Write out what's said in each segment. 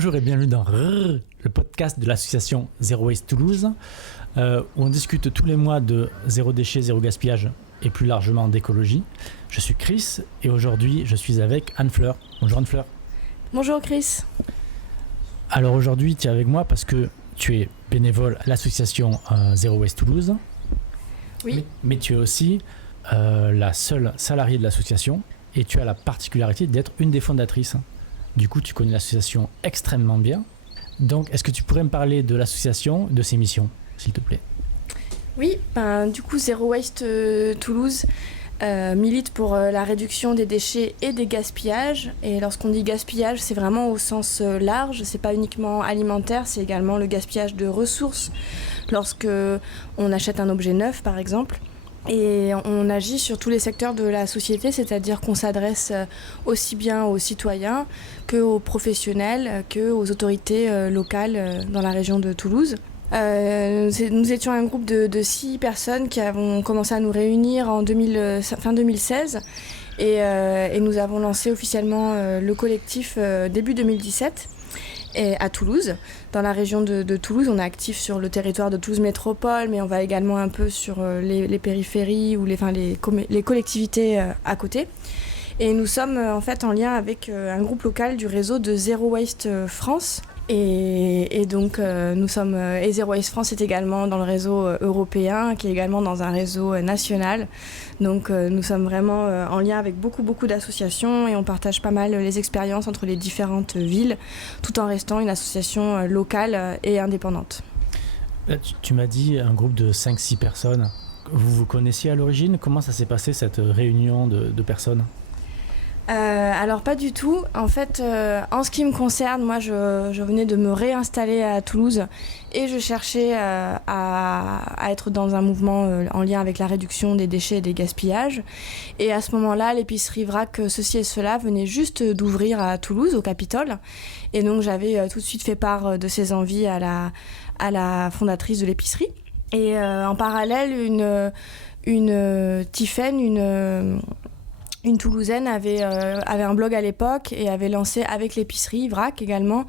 Bonjour et bienvenue dans le podcast de l'association Zero Waste Toulouse, où on discute tous les mois de zéro déchet, zéro gaspillage et plus largement d'écologie. Je suis Chris et aujourd'hui je suis avec Anne-Fleur. Bonjour Anne-Fleur. Bonjour Chris. Alors aujourd'hui tu es avec moi parce que tu es bénévole à l'association Zero Waste Toulouse. Oui. Mais tu es aussi la seule salariée de l'association et tu as la particularité d'être une des fondatrices. Du coup, tu connais l'association extrêmement bien. Donc, est-ce que tu pourrais me parler de l'association, de ses missions, s'il te plaît ? Oui, du coup, Zero Waste Toulouse milite pour la réduction des déchets et des gaspillages. Et lorsqu'on dit gaspillage, c'est vraiment au sens large. C'est pas uniquement alimentaire, c'est également le gaspillage de ressources. Lorsque on achète un objet neuf, par exemple. Et on agit sur tous les secteurs de la société, c'est-à-dire qu'on s'adresse aussi bien aux citoyens qu'aux professionnels, qu'aux autorités locales dans la région de Toulouse. Nous étions un groupe de 6 personnes qui avons commencé à nous réunir en fin 2016 et nous avons lancé officiellement le collectif début 2017. Et à Toulouse, dans la région de Toulouse, on est actif sur le territoire de Toulouse Métropole, mais on va également un peu sur les périphéries ou les collectivités à côté. Et nous sommes en fait en lien avec un groupe local du réseau de Zero Waste France. Et donc nous sommes et Zero Waste France est également dans le réseau européen, qui est également dans un réseau national. Donc nous sommes vraiment en lien avec beaucoup d'associations et on partage pas mal les expériences entre les différentes villes, tout en restant une association locale et indépendante. Là, tu m'as dit un groupe de 5-6 personnes. Vous vous connaissiez à l'origine ? Comment ça s'est passé cette réunion de personnes ? Alors pas du tout. En fait, en ce qui me concerne, moi je venais de me réinstaller à Toulouse et je cherchais à être dans un mouvement en lien avec la réduction des déchets et des gaspillages. Et à ce moment-là, l'épicerie Vrac Ceci et Cela venait juste d'ouvrir à Toulouse, au Capitole. Et donc j'avais tout de suite fait part de ces envies à la fondatrice de l'épicerie. Et en parallèle, une Tiffaine, une Toulousaine avait un blog à l'époque et avait lancé avec l'épicerie Vrac également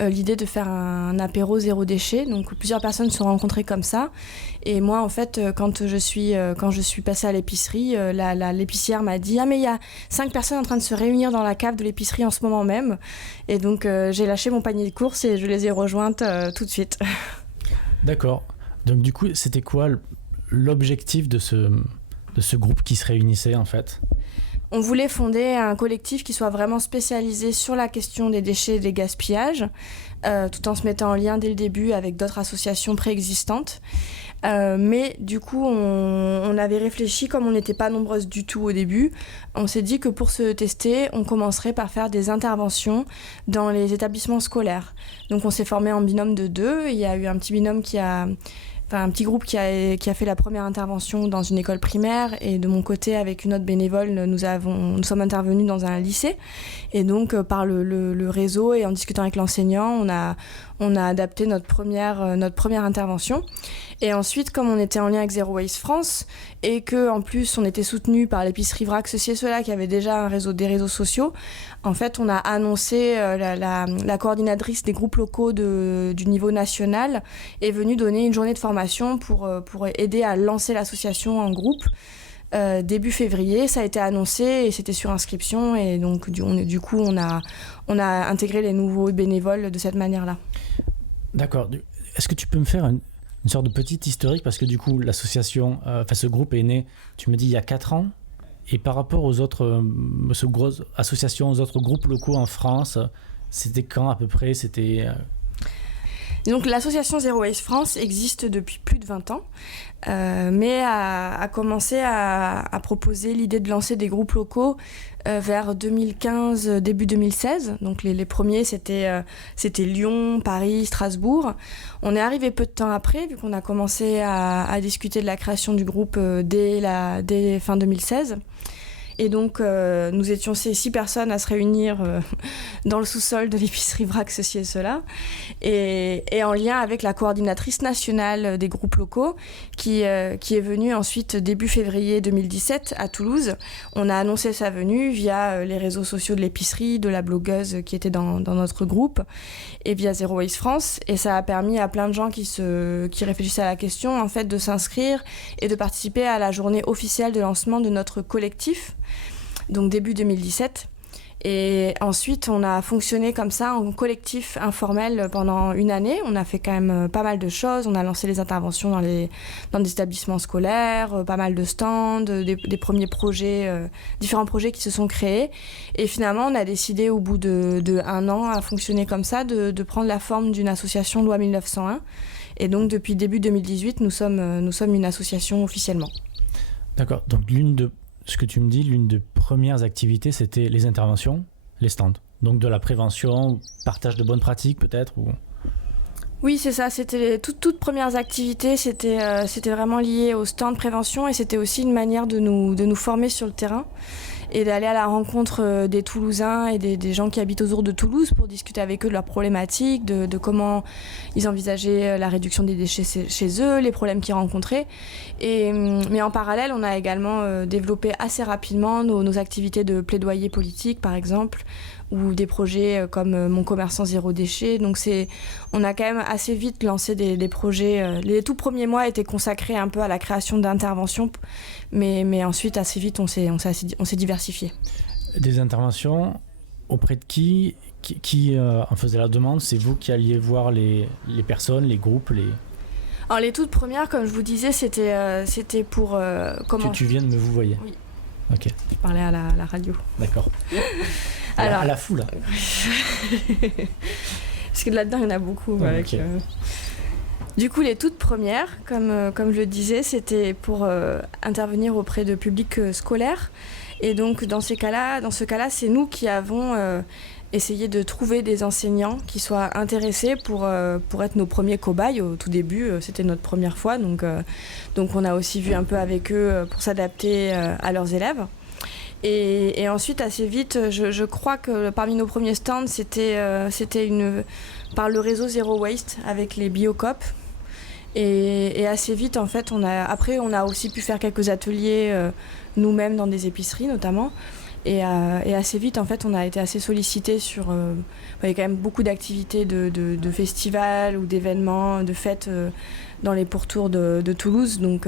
l'idée de faire un apéro zéro déchet. Donc plusieurs personnes se sont rencontrées comme ça. Et moi en fait quand je suis passée à l'épicerie, l'épicière m'a dit « Ah mais il y a 5 personnes en train de se réunir dans la cave de l'épicerie en ce moment même ». Et donc j'ai lâché mon panier de courses et je les ai rejointes tout de suite. D'accord. Donc du coup c'était quoi l'objectif de ce groupe qui se réunissait en fait ? On voulait fonder un collectif qui soit vraiment spécialisé sur la question des déchets et des gaspillages, tout en se mettant en lien dès le début avec d'autres associations préexistantes. Mais du coup, on avait réfléchi, comme on n'était pas nombreuses du tout au début, on s'est dit que pour se tester, on commencerait par faire des interventions dans les établissements scolaires. Donc on s'est formé en binôme de 2, il y a eu un petit groupe qui a fait la première intervention dans une école primaire et de mon côté avec une autre bénévole nous sommes intervenus dans un lycée et donc par le réseau et en discutant avec l'enseignant on a adapté notre première intervention. Et ensuite, comme on était en lien avec Zero Waste France et que en plus on était soutenu par l'épicerie Vrac Ceci et Cela qui avait déjà des réseaux sociaux, en fait on a annoncé la coordinatrice des groupes locaux du niveau national est venue donner une journée de formation pour aider à lancer l'association en groupe. Début février, ça a été annoncé et c'était sur inscription et donc du coup on a intégré les nouveaux bénévoles de cette manière-là. D'accord. Est-ce que tu peux me faire une sorte de petite historique parce que du coup l'association, ce groupe est né, tu me dis il y a 4 ans et par rapport aux autres grosses associations, aux autres groupes locaux en France, c'était quand à peu près ? Donc l'association Zero Waste France existe depuis plus de 20 ans, mais a commencé à proposer l'idée de lancer des groupes locaux vers 2015, début 2016. Donc les premiers, c'était Lyon, Paris, Strasbourg. On est arrivé peu de temps après, vu qu'on a commencé à discuter de la création du groupe dès fin 2016. Et donc, nous étions ces 6 personnes à se réunir dans le sous-sol de l'épicerie Vrac, ceci et cela. Et en lien avec la coordinatrice nationale des groupes locaux qui est venue ensuite début février 2017 à Toulouse. On a annoncé sa venue via les réseaux sociaux de l'épicerie, de la blogueuse qui était dans notre groupe et via Zero Waste France. Et ça a permis à plein de gens qui réfléchissaient à la question en fait, de s'inscrire et de participer à la journée officielle de lancement de notre collectif, donc début 2017. Et ensuite, on a fonctionné comme ça en collectif informel pendant une année. On a fait quand même pas mal de choses. On a lancé les interventions dans des établissements scolaires, pas mal de stands, des premiers projets, différents projets qui se sont créés. Et finalement, on a décidé au bout de 1 an à fonctionner comme ça, de prendre la forme d'une association loi 1901. Et donc, depuis début 2018, nous sommes une association officiellement. D'accord. Donc, ce que tu me dis, l'une des premières activités, c'était les interventions, les stands. Donc, de la prévention, partage de bonnes pratiques peut-être ou... Oui, c'est ça. C'était les toutes premières activités. C'était vraiment lié au stand de prévention et c'était aussi une manière de nous former sur le terrain et d'aller à la rencontre des Toulousains et des gens qui habitent autour de Toulouse pour discuter avec eux de leurs problématiques, de comment ils envisageaient la réduction des déchets chez eux, les problèmes qu'ils rencontraient. Mais en parallèle, on a également développé assez rapidement nos activités de plaidoyer politique, par exemple, ou des projets comme Mon commerçant zéro déchet. Donc on a quand même assez vite lancé des projets. Les tout premiers mois étaient consacrés un peu à la création d'interventions, mais ensuite assez vite on s'est diversifié. Des interventions auprès de qui en faisait la demande? C'est vous qui alliez voir les personnes, les groupes, Alors les toutes premières, comme je vous disais, c'était pour comment... Tu viens de me vous voyez. Oui. Ok. Je parlais à la radio. D'accord. Alors, à la foule. Parce que là-dedans, il y en a beaucoup. Okay. Du coup, les toutes premières, comme je le disais, c'était pour intervenir auprès de publics scolaires. Et donc, dans ce cas-là, c'est nous qui avons essayé de trouver des enseignants qui soient intéressés pour être nos premiers cobayes. Au tout début, c'était notre première fois. Donc on a aussi vu un peu avec eux pour s'adapter à leurs élèves. Et ensuite, assez vite, je crois que parmi nos premiers stands, c'était par le réseau Zero Waste avec les Biocop. Et assez vite, en fait, on a aussi pu faire quelques ateliers nous-mêmes dans des épiceries, notamment. Et assez vite, en fait, on a été assez sollicités sur... il y a quand même beaucoup d'activités de festivals ou d'événements, de fêtes dans les pourtours de Toulouse. Donc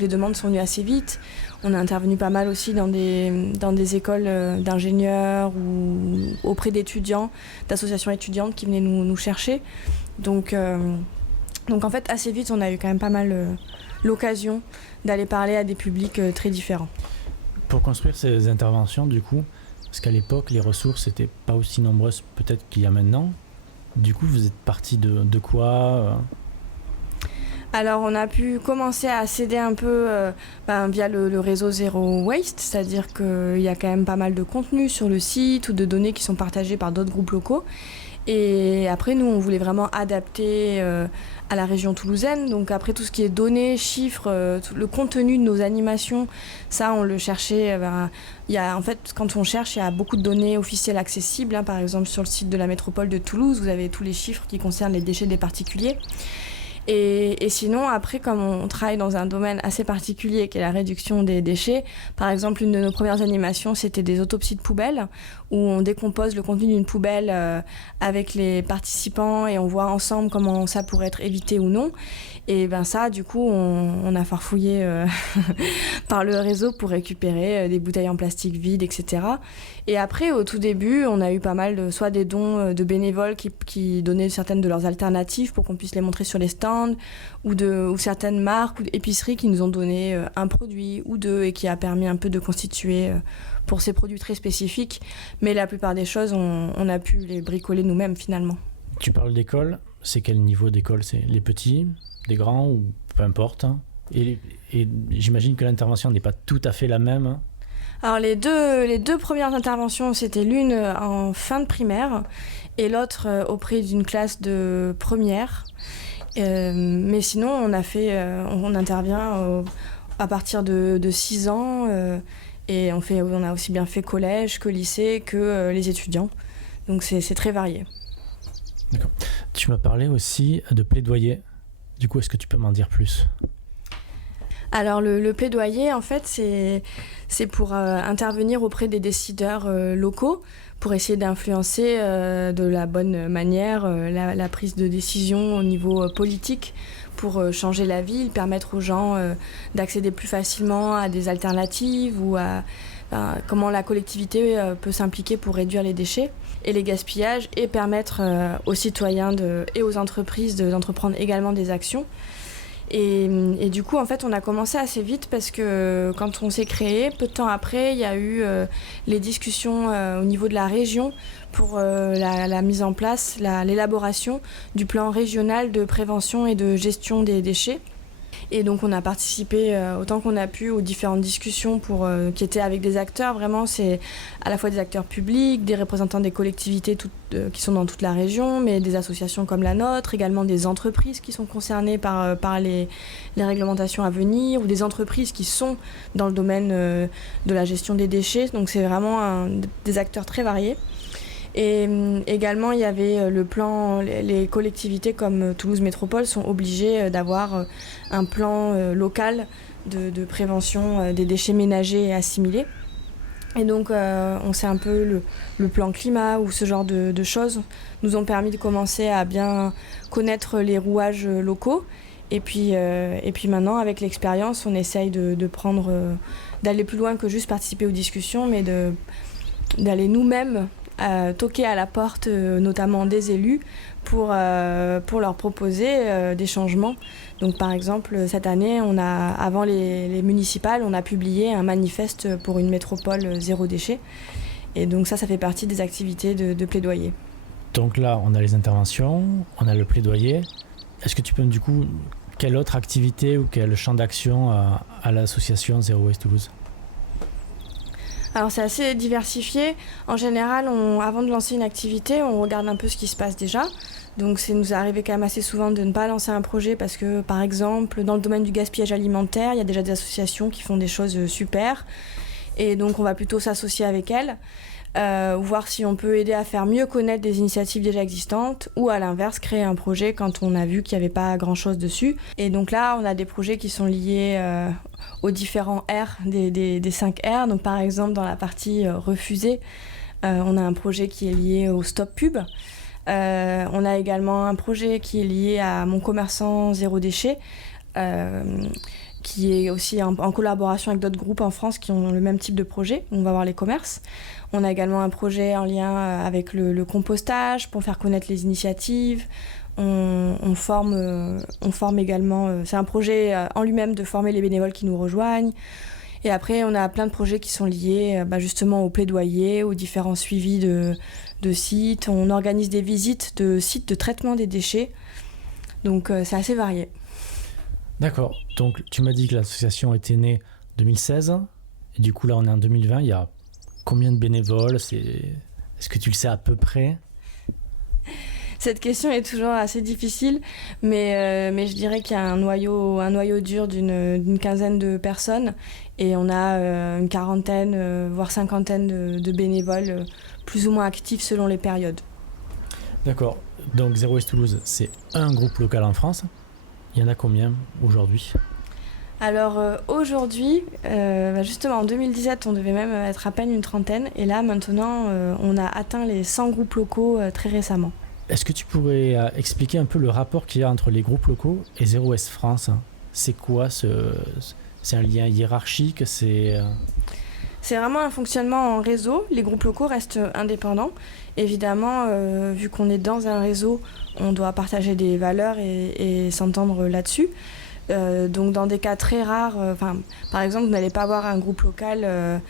les demandes sont venues assez vite. On a intervenu pas mal aussi dans des écoles d'ingénieurs ou auprès d'étudiants, d'associations étudiantes qui venaient nous chercher. Donc en fait, assez vite, on a eu quand même pas mal l'occasion d'aller parler à des publics très différents. Pour construire ces interventions, du coup, parce qu'à l'époque, les ressources n'étaient pas aussi nombreuses peut-être qu'il y a maintenant. Du coup, vous êtes parti de quoi Alors, on a pu commencer à s'aider un peu via le réseau Zero Waste, c'est-à-dire qu'il y a quand même pas mal de contenu sur le site ou de données qui sont partagées par d'autres groupes locaux. Et après, nous, on voulait vraiment adapter à la région toulousaine. Donc après, tout ce qui est données, chiffres, le contenu de nos animations, ça, on le cherchait. En fait, quand on cherche, il y a beaucoup de données officielles accessibles. Par exemple, sur le site de la métropole de Toulouse, vous avez tous les chiffres qui concernent les déchets des particuliers. Et sinon, après, comme on travaille dans un domaine assez particulier qui est la réduction des déchets, par exemple, une de nos premières animations, c'était des autopsies de poubelles, où on décompose le contenu d'une poubelle avec les participants et on voit ensemble comment ça pourrait être évité ou non. Et ça, du coup, on a farfouillé par le réseau pour récupérer des bouteilles en plastique vides, etc. Et après, au tout début, on a eu pas mal soit des dons de bénévoles qui donnaient certaines de leurs alternatives pour qu'on puisse les montrer sur les stands, ou certaines marques ou épiceries qui nous ont donné un produit ou deux et qui a permis un peu de constituer pour ces produits très spécifiques. Mais la plupart des choses, on a pu les bricoler nous-mêmes finalement. Tu parles d'école, c'est quel niveau d'école? C'est les petits, des grands ou peu importe? Et j'imagine que l'intervention n'est pas tout à fait la même. Alors les deux premières interventions, c'était l'une en fin de primaire et l'autre auprès d'une classe de première. Mais sinon, on intervient à partir de 6 ans Et on a aussi bien fait collège que lycée que les étudiants. Donc c'est très varié. D'accord. Tu m'as parlé aussi de plaidoyer. Du coup, est-ce que tu peux m'en dire plus ? Alors le plaidoyer, en fait, c'est pour intervenir auprès des décideurs locaux, pour essayer d'influencer de la bonne manière la prise de décision au niveau politique, pour changer la ville, permettre aux gens d'accéder plus facilement à des alternatives ou à comment la collectivité peut s'impliquer pour réduire les déchets et les gaspillages, et permettre aux citoyens et aux entreprises d'entreprendre également des actions. Et du coup, en fait, on a commencé assez vite parce que quand on s'est créé, peu de temps après, il y a eu les discussions au niveau de la région pour la mise en place, l'élaboration du plan régional de prévention et de gestion des déchets. Et donc on a participé autant qu'on a pu aux différentes discussions qui étaient avec des acteurs. Vraiment, c'est à la fois des acteurs publics, des représentants des collectivités qui sont dans toute la région, mais des associations comme la nôtre, également des entreprises qui sont concernées par les réglementations à venir, ou des entreprises qui sont dans le domaine de la gestion des déchets. Donc c'est vraiment des acteurs très variés. Et également, il y avait le plan, les collectivités comme Toulouse Métropole sont obligées d'avoir un plan local de prévention des déchets ménagers et assimilés. Et donc, on sait un peu le plan climat ou ce genre de choses nous ont permis de commencer à bien connaître les rouages locaux. Et puis maintenant, avec l'expérience, on essaye d'aller plus loin que juste participer aux discussions, mais d'aller nous-mêmes toquer à la porte, notamment des élus, pour leur proposer des changements. Donc par exemple, cette année, avant les municipales, on a publié un manifeste pour une métropole zéro déchet. Et donc ça fait partie des activités de plaidoyer. Donc là, on a les interventions, on a le plaidoyer. Est-ce que tu peux du coup, quelle autre activité ou quel champ d'action à l'association Zero Waste Toulouse ? Alors c'est assez diversifié. En général, avant de lancer une activité, on regarde un peu ce qui se passe déjà. Donc ça nous est arrivé quand même assez souvent de ne pas lancer un projet parce que, par exemple, dans le domaine du gaspillage alimentaire, il y a déjà des associations qui font des choses super. Et donc on va plutôt s'associer avec elles, voir si on peut aider à faire mieux connaître des initiatives déjà existantes, ou à l'inverse, créer un projet quand on a vu qu'il n'y avait pas grand-chose dessus. Et donc là, on a des projets qui sont liés aux différents R des 5 R. Donc par exemple, dans la partie refusée, on a un projet qui est lié au Stop Pub. On a également un projet qui est lié à Mon Commerçant Zéro Déchet, qui est aussi en collaboration avec d'autres groupes en France qui ont le même type de projet. On va voir les commerces. On a également un projet en lien avec le compostage pour faire connaître les initiatives. On forme également, c'est un projet en lui-même de former les bénévoles qui nous rejoignent. Et après, on a plein de projets qui sont liés justement au plaidoyer, aux différents suivis de sites. On organise des visites de sites de traitement des déchets. Donc c'est assez varié. D'accord. Donc tu m'as dit que l'association était née en 2016. Et du coup là, on est en 2020. Il y a combien de bénévoles ? Est-ce que tu le sais à peu près ? Cette question est toujours assez difficile, mais je dirais qu'il y a un noyau dur d'une quinzaine de personnes, et on a une quarantaine, voire cinquantaine de bénévoles plus ou moins actifs selon les périodes. D'accord. Donc Zero Waste Toulouse, c'est un groupe local en France. Il y en a combien aujourd'hui ? Alors aujourd'hui, justement en 2017, on devait même être à peine une trentaine, et là maintenant, on a atteint les 100 groupes locaux très récemment. Est-ce que tu pourrais expliquer un peu le rapport qu'il y a entre les groupes locaux et Zero Waste France ? C'est quoi c'est un lien hiérarchique ? C'est vraiment un fonctionnement en réseau. Les groupes locaux restent indépendants. Évidemment, vu qu'on est dans un réseau, on doit partager des valeurs et s'entendre là-dessus. Donc dans des cas très rares, par exemple, vous n'allez pas voir un groupe local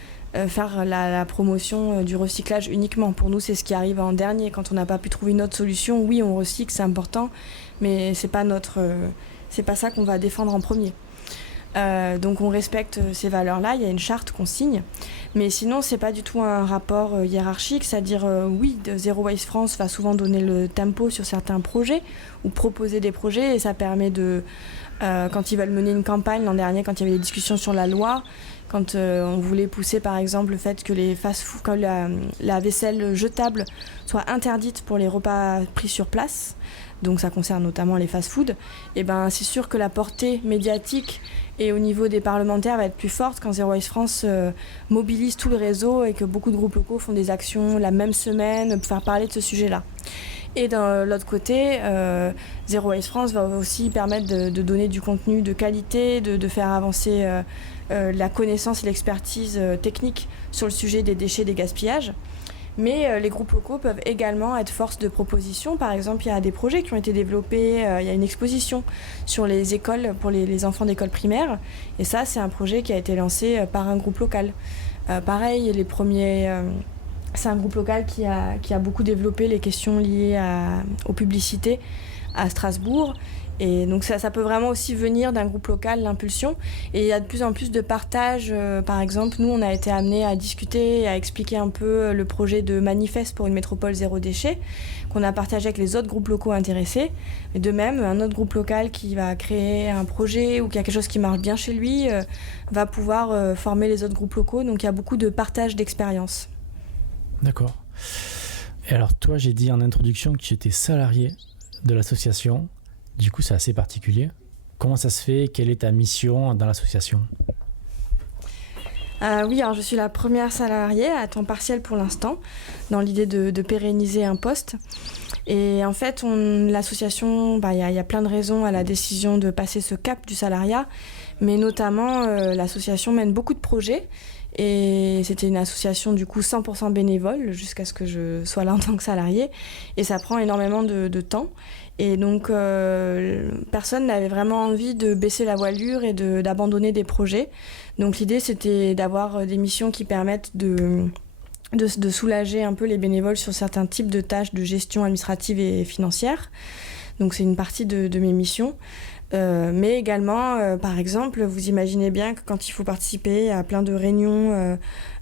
faire la promotion du recyclage uniquement. Pour nous, c'est ce qui arrive en dernier. Quand on n'a pas pu trouver une autre solution, oui, on recycle, c'est important, mais c'est pas ça qu'on va défendre en premier. Donc on respecte ces valeurs-là, il y a une charte qu'on signe, mais sinon c'est pas du tout un rapport hiérarchique, c'est-à-dire oui, Zero Waste France va souvent donner le tempo sur certains projets ou proposer des projets, et ça permet quand ils veulent mener une campagne. L'an dernier, quand il y avait des discussions sur la loi, quand on voulait pousser par exemple le fait que les fast-food, que la vaisselle jetable soit interdite pour les repas pris sur place, donc ça concerne notamment les fast-food, et ben c'est sûr que la portée médiatique et au niveau des parlementaires va être plus forte quand Zero Waste France mobilise tout le réseau et que beaucoup de groupes locaux font des actions la même semaine pour faire parler de ce sujet-là. Et de l'autre côté, Zero Waste France va aussi permettre de donner du contenu de qualité, de faire avancer la connaissance et l'expertise technique sur le sujet des déchets et des gaspillages. Mais les groupes locaux peuvent également être force de proposition. Par exemple, il y a des projets qui ont été développés, il y a une exposition sur les écoles pour les enfants d'école primaire. Et ça, c'est un projet qui a été lancé par un groupe local. Pareil, les premiers... c'est un groupe local qui a beaucoup développé les questions liées aux publicités à Strasbourg. Et donc ça peut vraiment aussi venir d'un groupe local, l'impulsion. Et il y a de plus en plus de partage. Par exemple, nous, on a été amenés à discuter et à expliquer un peu le projet de manifeste pour une métropole zéro déchet qu'on a partagé avec les autres groupes locaux intéressés. Et de même, un autre groupe local qui va créer un projet ou qui a quelque chose qui marche bien chez lui va pouvoir former les autres groupes locaux. Donc il y a beaucoup de partage d'expériences. D'accord. Et alors toi, j'ai dit en introduction que tu étais salarié de l'association. Du coup, c'est assez particulier. Comment ça se fait? Quelle est ta mission dans l'association? Oui, alors je suis la première salariée à temps partiel pour l'instant, dans l'idée de pérenniser un poste. Et en fait, l'association, il y a plein de raisons à la décision de passer ce cap du salariat, mais notamment l'association mène beaucoup de projets. Et c'était une association du coup 100% bénévole jusqu'à ce que je sois là en tant que salariée. Et ça prend énormément de temps. Et donc personne n'avait vraiment envie de baisser la voilure et d'abandonner des projets. Donc l'idée c'était d'avoir des missions qui permettent de soulager un peu les bénévoles sur certains types de tâches de gestion administrative et financière. Donc c'est une partie de mes missions. Mais également, par exemple, vous imaginez bien que quand il faut participer à plein de réunions,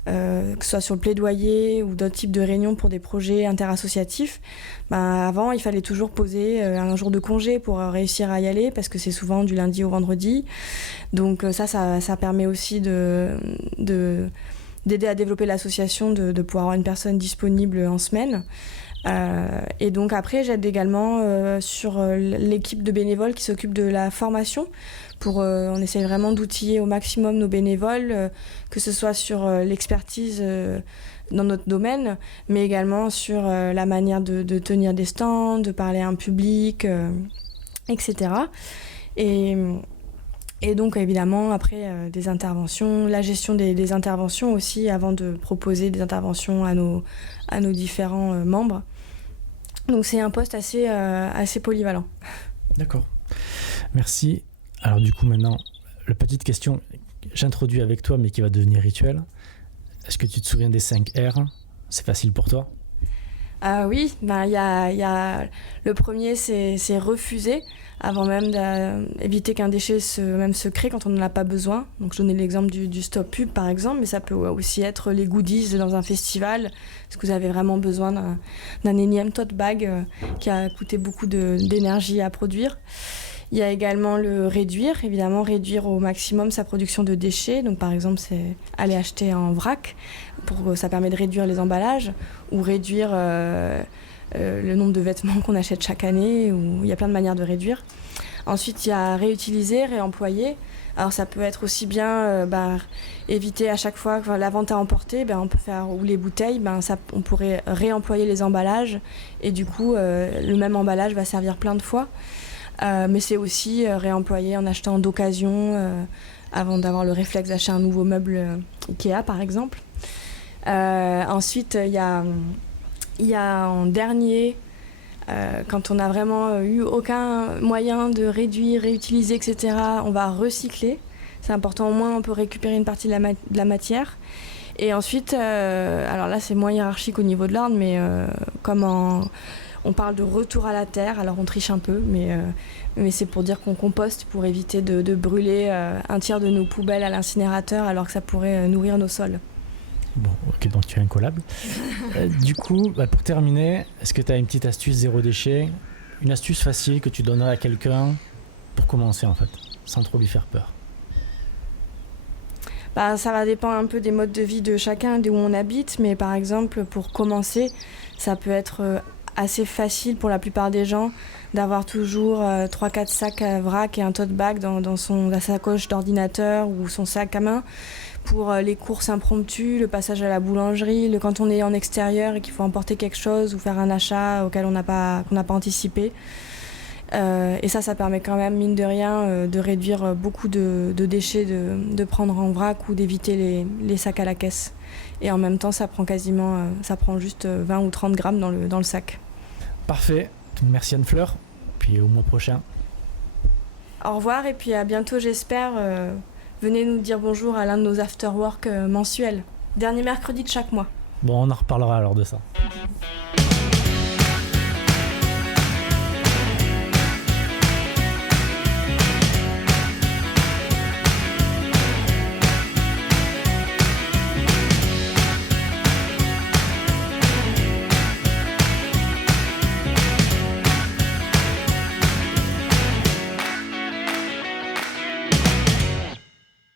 que ce soit sur le plaidoyer ou d'autres types de réunions pour des projets interassociatifs, avant, il fallait toujours poser un jour de congé pour réussir à y aller, parce que c'est souvent du lundi au vendredi. Donc ça permet aussi d'aider à développer l'association, de pouvoir avoir une personne disponible en semaine. Et donc après, j'aide également sur l'équipe de bénévoles qui s'occupe de la formation. On essaie vraiment d'outiller au maximum nos bénévoles, que ce soit sur l'expertise dans notre domaine, mais également sur la manière de tenir des stands, de parler à un public, etc. Et donc évidemment, après des interventions, la gestion des interventions aussi, avant de proposer des interventions à nos différents membres. Donc c'est un poste assez polyvalent. D'accord. Merci. Alors du coup maintenant, la petite question que j'introduis avec toi mais qui va devenir rituel. Est-ce que tu te souviens des 5 R? C'est facile pour toi? Oui, y a le premier, c'est refuser, avant même d'éviter qu'un déchet se crée quand on n'en a pas besoin. Donc je donnais l'exemple du stop pub par exemple, mais ça peut aussi être les goodies dans un festival. Est-ce que vous avez vraiment besoin d'un énième tote bag qui a coûté beaucoup d'énergie à produire? Il y a également le réduire, évidemment réduire au maximum sa production de déchets. Donc par exemple, c'est aller acheter en vrac, ça permet de réduire les emballages, ou réduire le nombre de vêtements qu'on achète chaque année, il y a plein de manières de réduire. Ensuite, il y a réutiliser, réemployer. Alors ça peut être aussi bien éviter à chaque fois la vente à emporter, on peut faire, ou les bouteilles, on pourrait réemployer les emballages, et du coup le même emballage va servir plein de fois. Mais c'est aussi réemployer en achetant d'occasion avant d'avoir le réflexe d'acheter un nouveau meuble Ikea par exemple. Ensuite il y a en dernier, quand on n'a vraiment eu aucun moyen de réduire, réutiliser, etc., on va recycler. C'est important, au moins on peut récupérer une partie de la matière. Et ensuite, alors là c'est moins hiérarchique au niveau de l'ordre, mais on parle de retour à la terre, alors on triche un peu, mais c'est pour dire qu'on composte pour éviter de brûler un tiers de nos poubelles à l'incinérateur alors que ça pourrait nourrir nos sols. Bon, ok, donc tu es incollable. Du coup, pour terminer, est-ce que tu as une petite astuce zéro déchet? Une astuce facile que tu donnerais à quelqu'un pour commencer en fait, sans trop lui faire peur? Ça va dépendre un peu des modes de vie de chacun, d'où on habite, mais par exemple, pour commencer, ça peut être assez facile pour la plupart des gens d'avoir toujours 3-4 sacs à vrac et un tote bag dans sa sacoche d'ordinateur ou son sac à main pour les courses impromptues, le passage à la boulangerie, quand on est en extérieur et qu'il faut emporter quelque chose ou faire un achat auquel qu'on n'a pas anticipé. Et ça permet quand même, mine de rien, de réduire beaucoup de déchets, de prendre en vrac ou d'éviter les sacs à la caisse. Et en même temps, ça prend juste 20 ou 30 grammes dans le sac. Parfait, merci Anne-Fleur, puis au mois prochain. Au revoir et puis à bientôt j'espère. Venez nous dire bonjour à l'un de nos after-work mensuels. Dernier mercredi de chaque mois. Bon, on en reparlera alors de ça.